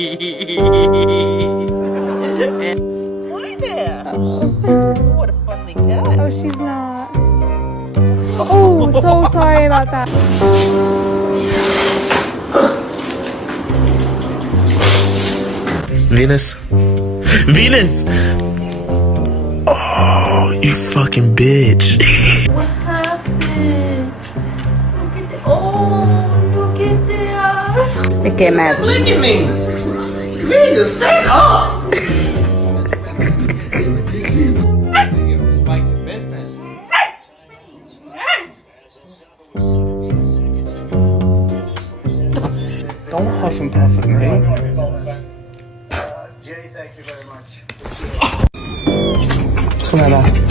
Hi there. Oh, what a funny cat. Oh, she's not. Oh, so sorry about that. Venus? Venus! Oh, you fucking bitch. What happened? Look at the, oh, look at that. Look at my. Look at me. Nigga, stand up. Spike's business. Don't huff and puff at me. Jay, thank you very much. Come here, man.